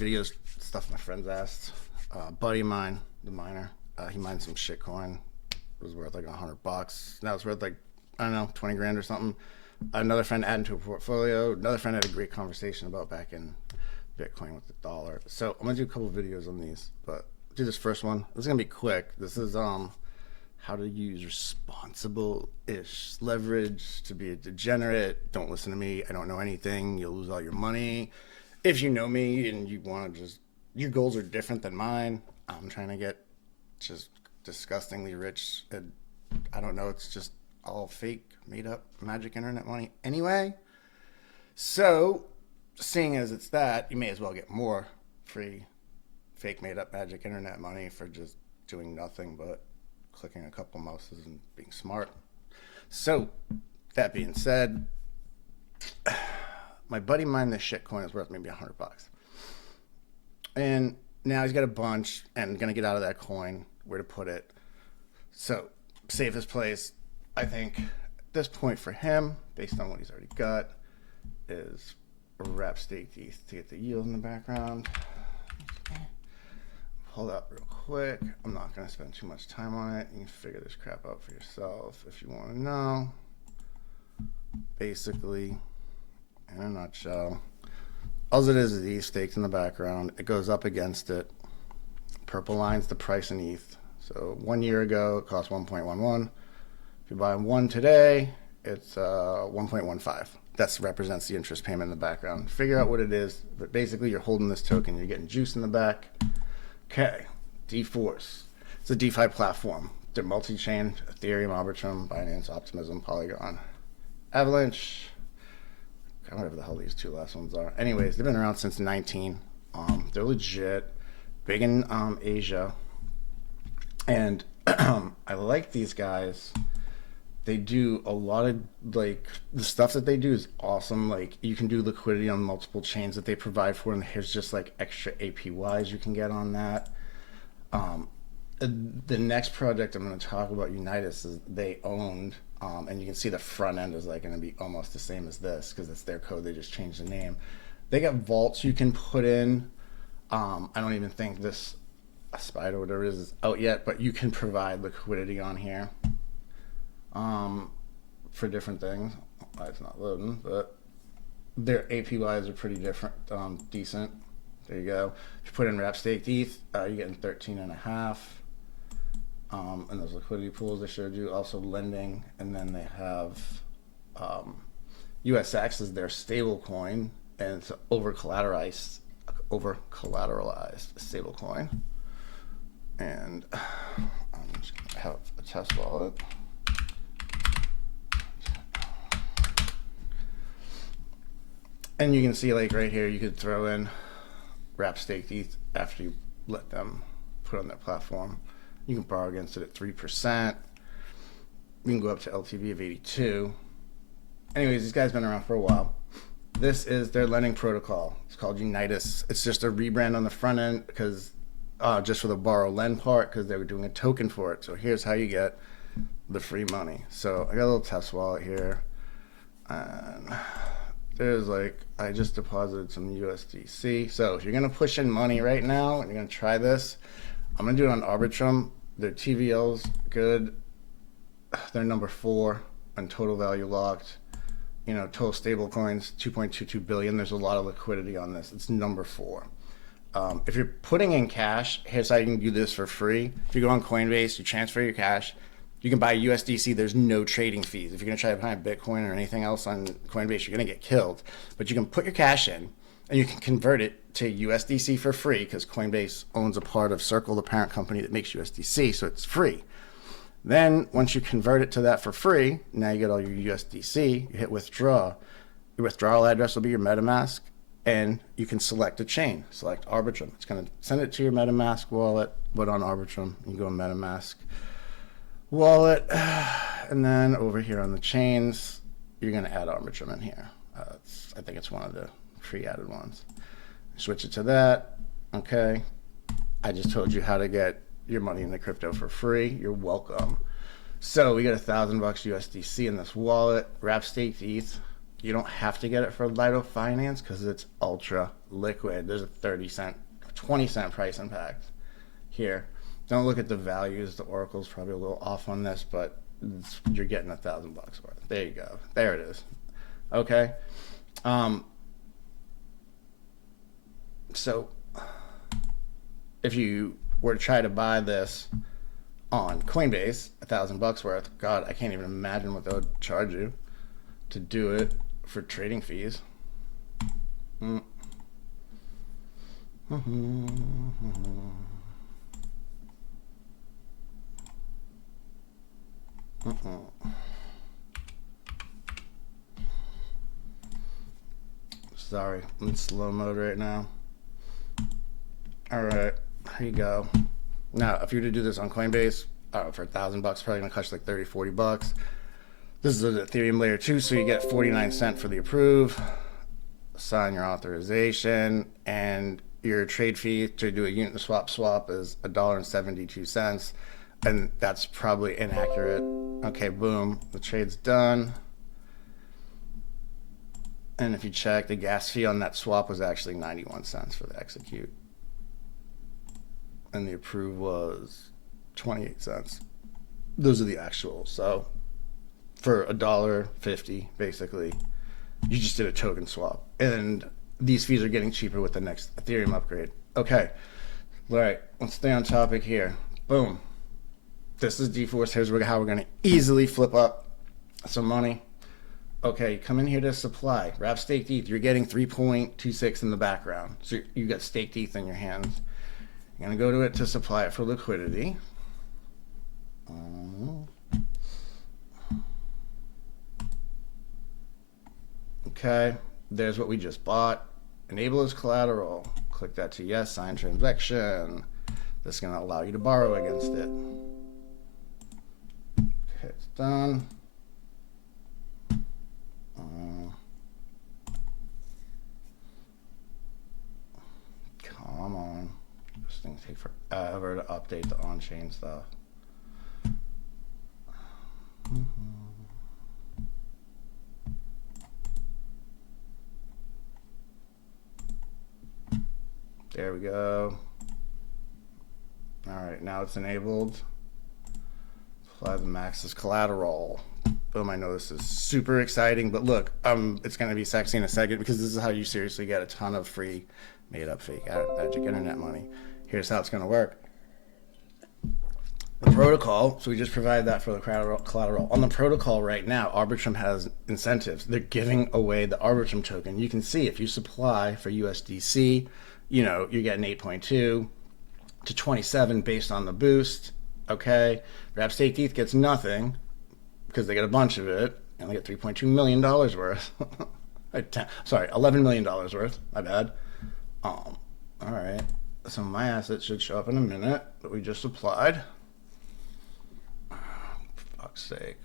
videos, stuff my friends asked. Buddy of mine, the miner, he mined some shitcoin. It was worth like $100. Now it's worth like, I don't know, 20 grand or something. Another friend added to a portfolio. Another friend had a great conversation about back in Bitcoin with the dollar. So I'm gonna do a couple of videos on these, but I'll do this first one. This is gonna be quick. This is how to use responsible-ish leverage to be a degenerate. Don't listen to me. I don't know anything. You'll lose all your money. If you know me and you want to just, your goals are different than mine. I'm trying to get just disgustingly rich. And I don't know. It's just all fake, made up magic internet money anyway. So seeing as it's that, you may as well get more free fake made up magic internet money for just doing nothing but clicking a couple mouses and being smart. So that being said, my buddy mined this shitcoin is worth maybe $100, and now he's got a bunch and gonna get out of that coin. Where to put it? So safest place, I think, at this point for him, based on what he's already got, is wrap staked ETH to get the yield in the background. Hold up real quick. I'm not going to spend too much time on it. You can figure this crap out for yourself if you want to know. Basically, in a nutshell, all it is ETH staked in the background. It goes up against it. Purple line's the price in ETH. So 1 year ago, it cost 1.11. If you buy one today, it's 1.15. That represents the interest payment in the background. Figure out what it is, but basically you're holding this token. You're getting juice in the back. Okay, D-Force. It's a DeFi platform. They're multi-chain, Ethereum, Arbitrum, Binance, Optimism, Polygon, Avalanche, whatever the hell these two last ones are. Anyways, they've been around since 19. They're legit, big in Asia. And I like these guys. They do a lot of, like, the stuff that they do is awesome. Like, you can do liquidity on multiple chains that they provide for, and here's just like extra APYs you can get on that. The next project I'm going to talk about, Unitas, is they owned, and you can see the front end is like going to be almost the same as this because it's their code. They just changed the name. They got vaults you can put in. I don't even think this Spider, whatever it is out yet, but you can provide liquidity on here. For different things. It's not loading, but their APYs are pretty different, decent. There you go. If you put in wrap staked ETH, you're getting 13.5. And those liquidity pools I showed you, also lending, and then they have USX is their stable coin, and it's over collateralized stable coin. And I'm just gonna have a test wallet. And you can see, like, right here, you could throw in wrap staked ETH after you let them put on their platform. You can borrow against it at 3%. You can go up to LTV of 82. Anyways, these guys been around for a while. This is their lending protocol. It's called Unitas. It's just a rebrand on the front end because just for the borrow lend part, because they were doing a token for it. So here's how you get the free money. So I got a little test wallet here, and there's like, I just deposited some USDC. So if you're gonna push in money right now and you're gonna try this, I'm gonna do it on Arbitrum. Their TVL's good. They're number 4 on total value locked. You know, total stable coins, 2.22 billion. There's a lot of liquidity on this. It's number 4. If you're putting in cash, here's how you can do this for free. If you go on Coinbase, you transfer your cash. You can buy USDC. There's no trading fees. If you're going to try to buy Bitcoin or anything else on Coinbase, you're going to get killed. But you can put your cash in, and you can convert it to USDC for free because Coinbase owns a part of Circle, the parent company that makes USDC, so it's free. Then once you convert it to that for free, now you get all your USDC. You hit withdraw. Your withdrawal address will be your MetaMask, and you can select a chain. Select Arbitrum. It's going to send it to your MetaMask wallet, but on Arbitrum, you go to MetaMask wallet, and then over here on the chains, you're going to add Arbitrum in here. I think it's one of the pre-added ones. Switch it to that. Okay. I just told you how to get your money in the crypto for free. You're welcome. So we got $1,000 USDC in this wallet. Wrap staked ETH. You don't have to get it for Lido Finance because it's ultra liquid. There's a 20-cent price impact here. Don't look at the values. The Oracle's probably a little off on this, but you're getting $1,000 worth. There you go. There it is. Okay. So if you were to try to buy this on Coinbase, $1,000 worth, God, I can't even imagine what they would charge you to do it for trading fees. Sorry, I'm in slow mode right now. All right, here you go. Now, if you were to do this on Coinbase, for $1,000, probably gonna cost you like $30-40. This is an Ethereum layer 2, so you get 49 cents for the approve, sign your authorization, and your trade fee to do a unit swap is $1.72, and that's probably inaccurate. Okay, boom, the trade's done. And if you check, the gas fee on that swap was actually 91 cents for the execute. And the approve was 28 cents. Those are the actuals. So for $1.50, basically, you just did a token swap. And these fees are getting cheaper with the next Ethereum upgrade. Okay. All right, let's stay on topic here. Boom. This is D-Force. Here's how we're going to easily flip up some money. Okay, come in here to supply. Wrap staked ETH. You're getting 3.26 in the background. So you got staked ETH in your hands. You're going to go to it to supply it for liquidity. Okay, there's what we just bought. Enable as collateral. Click that to yes, sign transaction. This is going to allow you to borrow against it. Okay, it's done. Come on. This thing take forever to update the on-chain stuff. There we go. All right, now it's enabled. Apply the max as collateral. Boom, I know this is super exciting, but look, it's going to be sexy in a second because this is how you seriously get a ton of free made-up fake magic internet money. Here's how it's going to work. The protocol, so we just provided that for the collateral. On the protocol right now, Arbitrum has incentives. They're giving away the Arbitrum token. You can see if you supply for USDC, you know, you're getting 8.2 to 27 based on the boost. Okay, Wrap Staked ETH gets nothing because they get a bunch of it, and they get $3.2 million worth. Sorry, $11 million worth. My bad. All right. So my assets should show up in a minute that we just applied. For fuck's sake.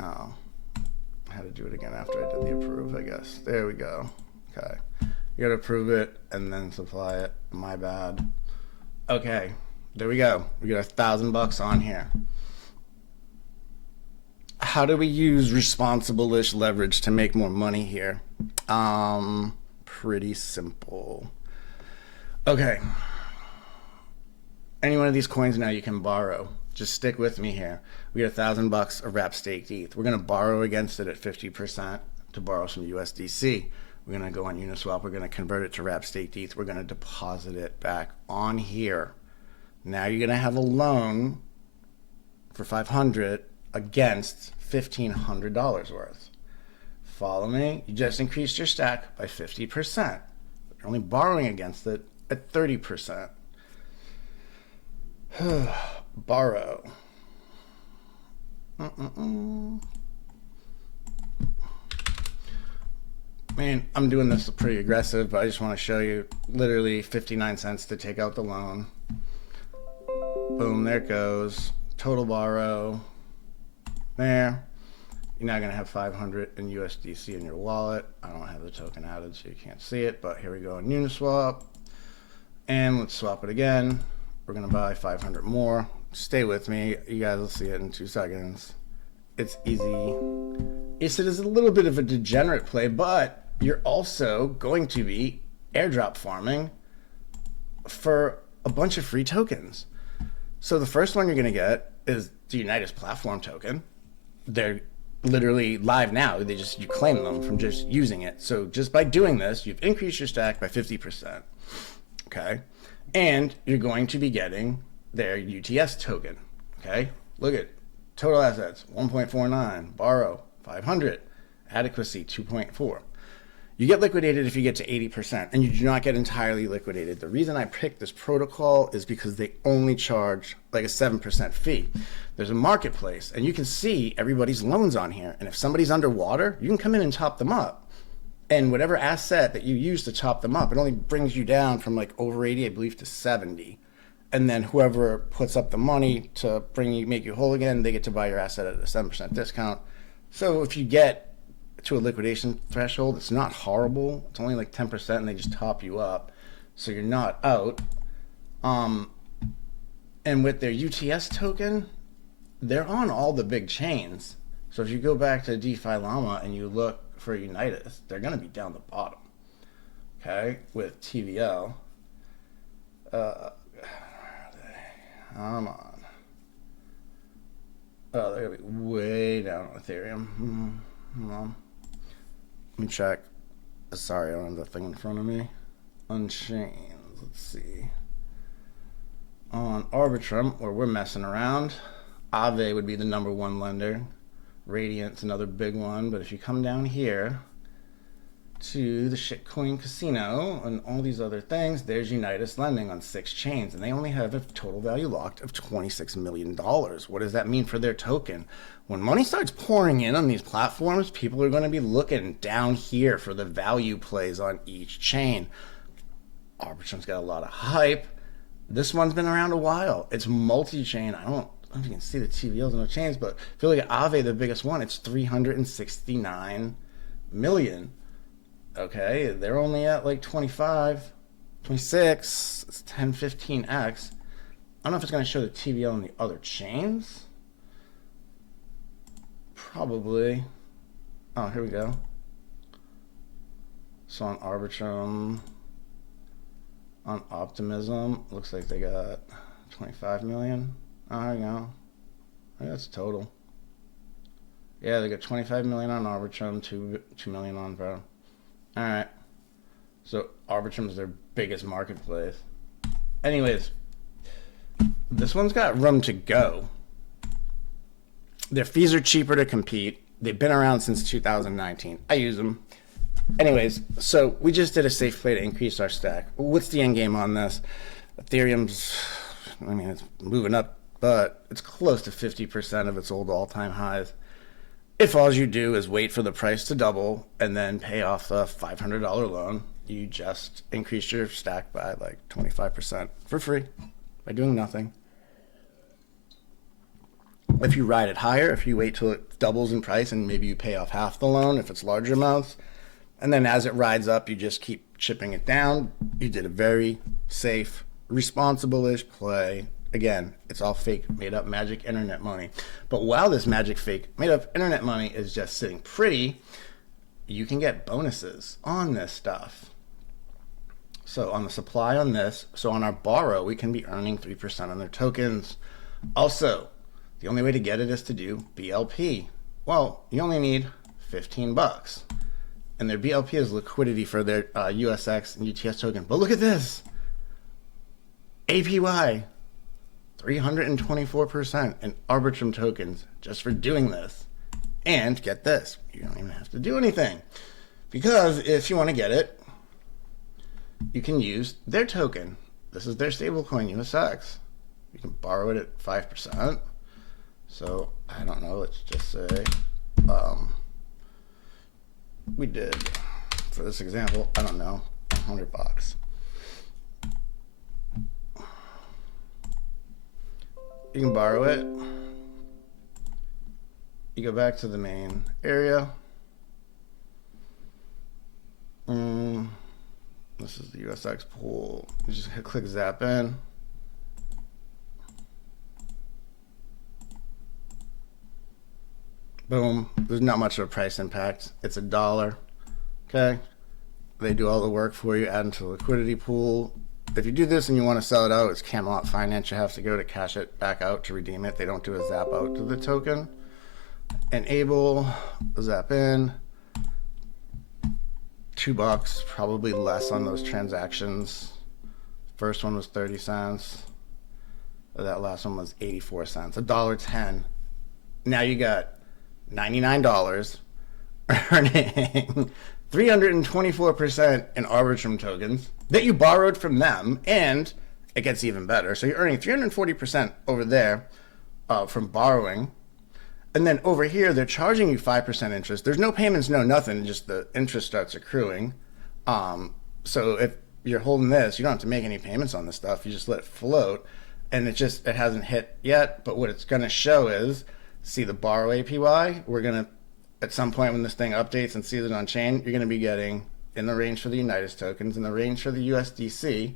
Oh, I had to do it again after I did the approve, I guess. There we go. Okay. You gotta approve it and then supply it. My bad. Okay. There we go. We got $1,000 on here. How do we use Responsiblish leverage to make more money here? Pretty simple. Okay. Any one of these coins now you can borrow. Just stick with me here. We got $1,000 of Wrap Staked ETH. We're gonna borrow against it at 50% to borrow some USDC. We're gonna go on Uniswap. We're gonna convert it to Wrap Staked ETH. We're gonna deposit it back on here. Now you're gonna have a loan for $500 against $1,500 worth. Follow me? You just increased your stack by 50%. You're only borrowing against it at 30%. Borrow. Man, I'm doing this pretty aggressive, but I just want to show you literally 59 cents to take out the loan. Boom, there it goes. Total borrow. There. You're now going to have 500 in USDC in your wallet. I don't have the token added, so you can't see it, but here we go on Uniswap. And let's swap it again. We're going to buy 500 more. Stay with me. You guys will see it in 2 seconds. It's easy. Yes, it is a little bit of a degenerate play, but you're also going to be airdrop farming for a bunch of free tokens. So the first one you're going to get is the Unitas platform token. They're literally live now. You claim them from just using it. So just by doing this, you've increased your stack by 50%. Okay. And you're going to be getting their UTS token. Okay. Look at total assets, 1.49, borrow, 500, adequacy, 2.4. You get liquidated if you get to 80%, and you do not get entirely liquidated. The reason I picked this protocol is because they only charge like a 7% fee. There's a marketplace, and you can see everybody's loans on here. And if somebody's underwater, you can come in and top them up. And whatever asset that you use to top them up, it only brings you down from like over 80, I believe, to 70. And then whoever puts up the money to make you whole again, they get to buy your asset at a 7% discount. So if you get to a liquidation threshold, it's not horrible. It's only like 10%, and they just top you up, so you're not out. And with their UTS token, they're on all the big chains. So if you go back to DeFi Llama and you look for Unitas, they're going to be down the bottom. Okay, with TVL. Where are they? Come on. Oh, they're going to be way down on Ethereum. Hold on. Let me check. Sorry, I don't have the thing in front of me. Unchained. Let's see. On Arbitrum, where we're messing around, Aave would be the #1 lender. Radiant's another big one. But if you come down here to the shitcoin casino and all these other things, there's Unitas lending on 6 chains, and they only have a total value locked of $26 million. What does that mean for their token? When money starts pouring in on these platforms, people are going to be looking down here for the value plays on each chain. Arbitrum's got a lot of hype. This one's been around a while. It's multi-chain. I don't know if you can see the TVLs on the chains, but if you look at Aave, the biggest one, it's 369 million. Okay, they're only at like 25, 26, it's 10, 15x. I don't know if it's going to show the TVL on the other chains. Probably. Oh, here we go. So on Arbitrum, on Optimism, looks like they got 25 million. Oh, there you go. I think that's total. Yeah, they got 25 million on Arbitrum, 2 million on Bro. All right. So Arbitrum is their biggest marketplace. Anyways, this one's got room to go. Their fees are cheaper to compete. They've been around since 2019. I use them. Anyways, so we just did a safe play to increase our stack. What's the end game on this? Ethereum's, it's moving up, but it's close to 50% of its old all-time highs. If all you do is wait for the price to double and then pay off the $500 loan, you just increase your stack by like 25% for free by doing nothing. If you ride it higher, if you wait till it doubles in price and maybe you pay off half the loan if it's larger amounts, and then as it rides up, you just keep chipping it down. You did a very safe, responsible-ish play. Again, it's all fake, made-up magic internet money. But while this magic fake, made-up internet money is just sitting pretty, you can get bonuses on this stuff. So on the supply on this, so on our borrow, we can be earning 3% on their tokens. Also, the only way to get it is to do BLP. Well, you only need $15. And their BLP is liquidity for their USX and UTS token. But look at this. APY, 324% in Arbitrum tokens just for doing this. And get this, you don't even have to do anything. Because if you want to get it, you can use their token. This is their stablecoin, USX. You can borrow it at 5%. So, I don't know, let's just say, we did, for this example, I don't know, $100. You can borrow it. You go back to the main area. This is the USX pool. You just click zap in. Boom. There's not much of a price impact. It's $1. Okay. They do all the work for you, add into the liquidity pool. If you do this and you want to sell it out, it's Camelot Finance. You have to go to cash it back out to redeem it. They don't do a zap out to the token. Enable, zap in. $2, probably less on those transactions. First one was 30 cents. That last one was 84 cents. $1.10. Now you got $99 earning 324% in Arbitrum tokens that you borrowed from them, and it gets even better. So you're earning 340% over there from borrowing. And then over here, they're charging you 5% interest. There's no payments, no nothing, just the interest starts accruing. So if you're holding this, you don't have to make any payments on this stuff. You just let it float. And it hasn't hit yet. But what it's going to show is, see the borrow APY? We're going to, at some point when this thing updates and sees it on chain, you're going to be getting in the range for the United tokens, in the range for the USDC,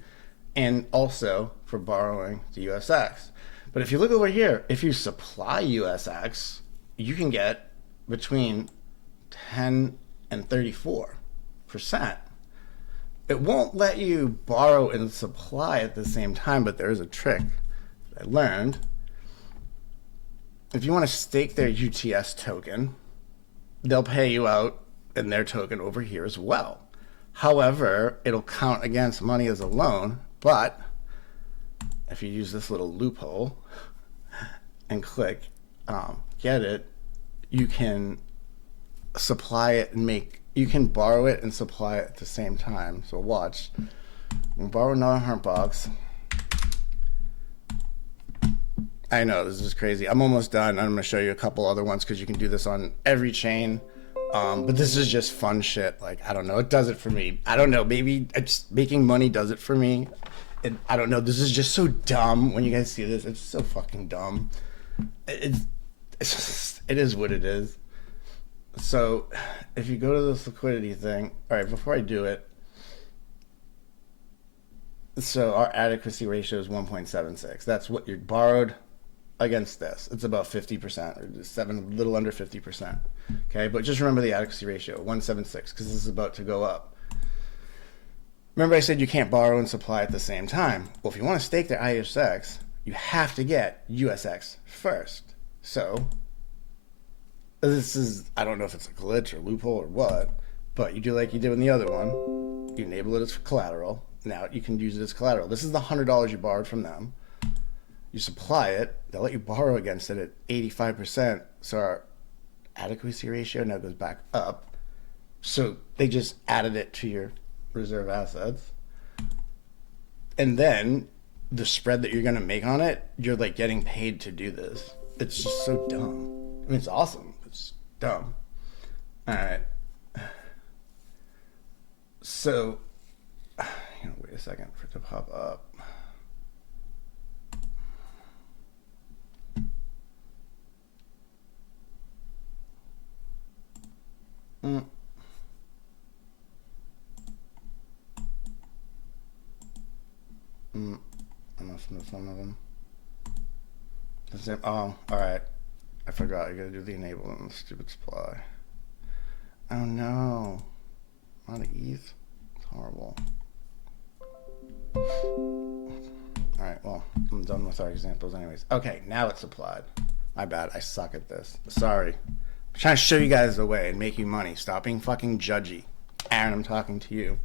and also for borrowing the USX. But if you look over here, if you supply USX, you can get between 10 and 34%. It won't let you borrow and supply at the same time, but there is a trick that I learned. If you want to stake their UTS token, they'll pay you out in their token over here as well. However, it'll count against money as a loan, but if you use this little loophole and click get it, you can supply it and you can borrow it and supply it at the same time. So watch. We'll borrow another $100. I know, this is crazy. I'm almost done. I'm going to show you a couple other ones because you can do this on every chain. But this is just fun shit. Like, I don't know. It does it for me. I don't know. Maybe it's making money does it for me. I don't know. This is just so dumb. When you guys see this, it's so fucking dumb. It is what it is. So if you go to this liquidity thing, all right, before I do it, so our adequacy ratio is 1.76. That's what you borrowed against this. It's about 50%, or a little under 50%. Okay, but just remember the adequacy ratio, 176, because this is about to go up. Remember I said you can't borrow and supply at the same time. Well, if you want to stake their IUSX, you have to get USX first. So this is, I don't know if it's a glitch or loophole or what, but you do like you did in the other one. You enable it as collateral. Now you can use it as collateral. This is the $100 you borrowed from them. You supply it. They'll let you borrow against it at 85%. So our adequacy ratio now goes back up. So they just added it to your reserve assets. And then the spread that you're going to make on it, you're like getting paid to do this. It's just so dumb. I mean, it's awesome. It's dumb. All right. So, wait a second for it to pop up. I must miss some of them. Oh, alright. I forgot. You gotta do the enable and the stupid supply. Oh no. Not ease. It's horrible. Alright, well, I'm done with our examples anyways. Okay, now it's applied. My bad. I suck at this. Sorry. I'm trying to show you guys the way and make you money. Stop being fucking judgy. Aaron, I'm talking to you.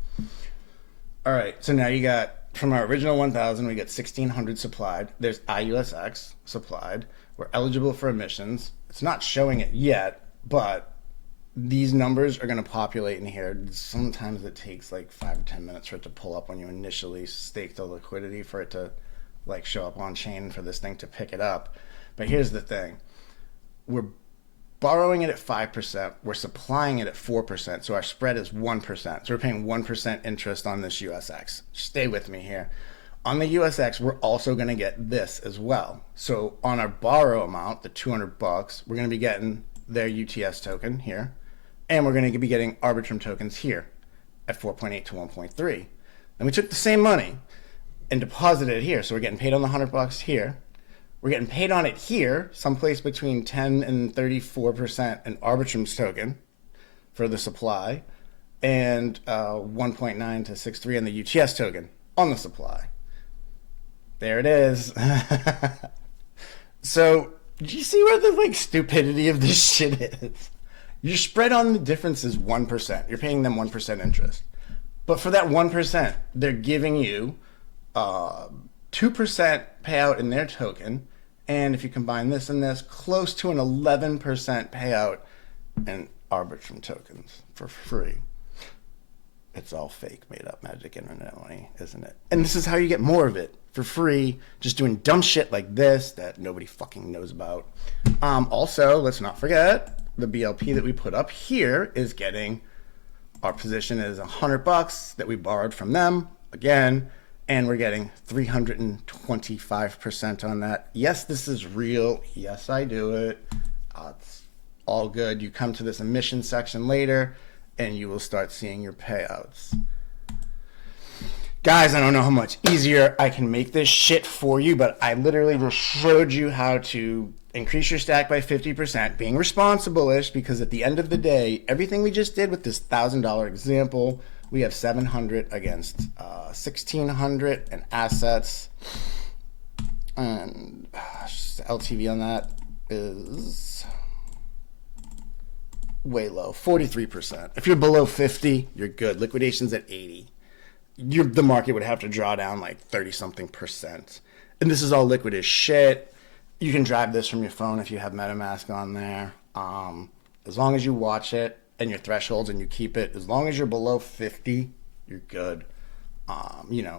Alright, so now you got, from our original 1,000, we get 1,600 supplied. There's IUSX supplied. We're eligible for emissions. It's not showing it yet, but these numbers are going to populate in here. Sometimes it takes like 5 or 10 minutes for it to pull up when you initially stake the liquidity for it to like show up on chain for this thing to pick it up. But here's the thing. We're borrowing it at 5%. We're supplying it at 4%. So our spread is 1%. So we're paying 1% interest on this USX. Stay with me here. On the USX, we're also going to get this as well. So on our borrow amount, the $200, we're going to be getting their UTS token here. And we're going to be getting Arbitrum tokens here at 4.8 to 1.3. And we took the same money and deposited it here. So we're getting paid on the $100 here. We're getting paid on it here, someplace between 10 and 34% in Arbitrum's token for the supply, and 1.9 to 6.3 on the UTS token on the supply. There it is. So, do you see where the like stupidity of this shit is? Your spread on the difference is 1%. You're paying them 1% interest. But for that 1%, they're giving you 2% payout in their token. And if you combine this and this, close to an 11% payout in Arbitrum tokens for free. It's all fake, made up magic internet money, isn't it? And this is how you get more of it for free, just doing dumb shit like this that nobody fucking knows about. Also, let's not forget, the BLP that we put up here is getting, our position is $100 that we borrowed from them, again, and we're getting 325% on that. Yes, this is real. Yes, I do it. It's all good. You come to this emission section later, and you will start seeing your payouts. Guys, I don't know how much easier I can make this shit for you, but I literally just showed you how to increase your stack by 50%, being responsible-ish, because at the end of the day, everything we just did with this $1,000 example, we have 700 against 1,600 in assets, and LTV on that is way low, 43%. If you're below 50, you're good. Liquidation's at 80. The market would have to draw down like 30-something%. And this is all liquid as shit. You can drive this from your phone if you have MetaMask on there. As long as you watch it and your thresholds and you keep it, as long as you're below 50, you're good.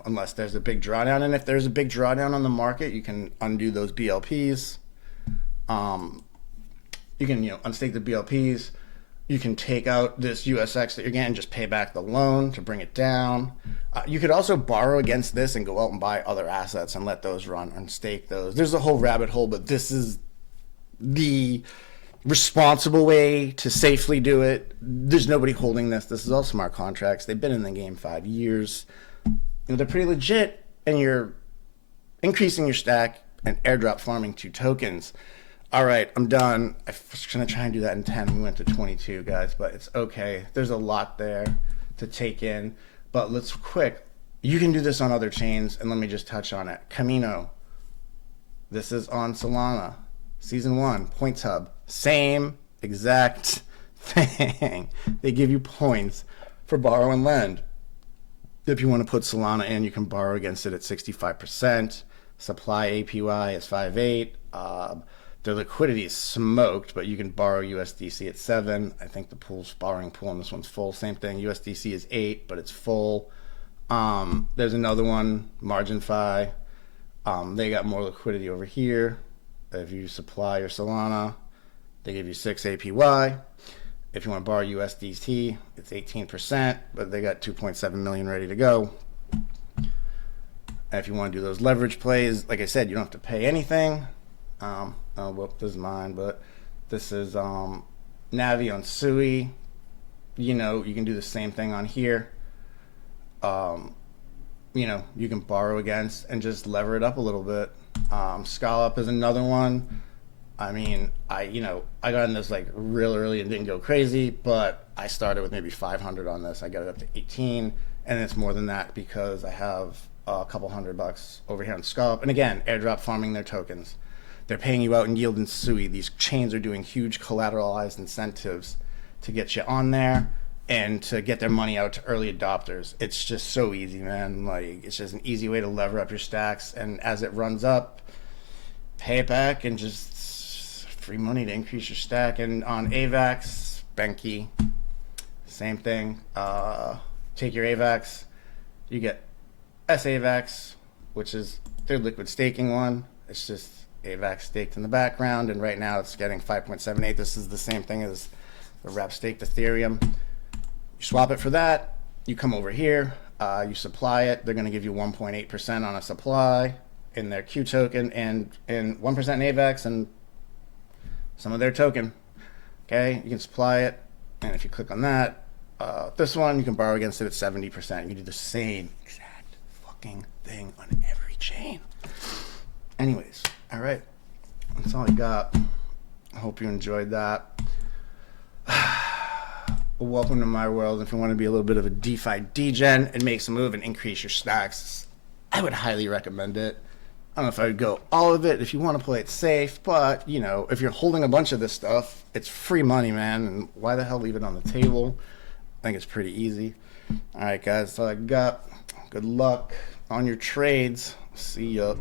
Unless there's a big drawdown. And if there's a big drawdown on the market, you can undo those BLPs. You can, unstake the BLPs. You can take out this USX that you're getting, just pay back the loan to bring it down. You could also borrow against this and go out and buy other assets and let those run and stake those. There's a whole rabbit hole, but this is the responsible way to safely do it. There's nobody holding this. This is all smart contracts. They've been in the game 5 years. They're pretty legit, and you're increasing your stack and airdrop farming 2 tokens. All right, I'm done. I was going to try and do that in 10. We went to 22, guys, but it's okay. There's a lot there to take in. But let's quick. You can do this on other chains, and let me just touch on it. Camino. This is on Solana. Season 1, Points Hub. Same exact thing. They give you points for borrow and lend. If you want to put Solana in, you can borrow against it at 65%. Supply APY is 5.8. Their liquidity is smoked, but you can borrow USDC at 7. I think the borrowing pool on this one's full. Same thing. USDC is 8, but it's full. There's another one, MarginFi. They got more liquidity over here. If you supply your Solana, they give you 6 APY. If you want to borrow USDT, it's 18%, but they got 2.7 million ready to go. And if you want to do those leverage plays, like I said, you don't have to pay anything. This is mine, but this is Navi on Sui. You can do the same thing on here. You can borrow against and just lever it up a little bit. Scallop is another one. I mean, I got in this like real early and didn't go crazy, but I started with maybe 500 on this. I got it up to 18, and it's more than that because I have a couple $100 over here on Scallop. And again, airdrop farming their tokens. They're paying you out in yield and SUI. These chains are doing huge collateralized incentives to get you on there and to get their money out to early adopters. It's just so easy, man. Like, it's just an easy way to lever up your stacks. And as it runs up, pay it back and just free money to increase your stack. And on AVAX, Benki, same thing. Take your AVAX. You get SAVAX, which is their liquid staking one. It's just AVAX staked in the background, and right now it's getting 5.78. This is the same thing as the rep staked Ethereum. You swap it for that. You come over here. You supply it. They're going to give you 1.8% on a supply in their Q token and 1% in AVAX and some of their token. Okay, you can supply it, and if you click on that, this one you can borrow against it at 70%. You can do the same exact fucking thing on every chain. Anyways. All right, That's all I got. I hope you enjoyed that. Welcome to my world. If you want to be a little bit of a DeFi degen and make some move and increase your stacks, I would highly recommend it. I don't know if I would go all of it if you want to play it safe, but, you know, if you're holding a bunch of this stuff, it's free money, man, and why the hell leave it on the table? I think it's pretty easy. All right, guys, that's all I got. Good luck on your trades. See ya.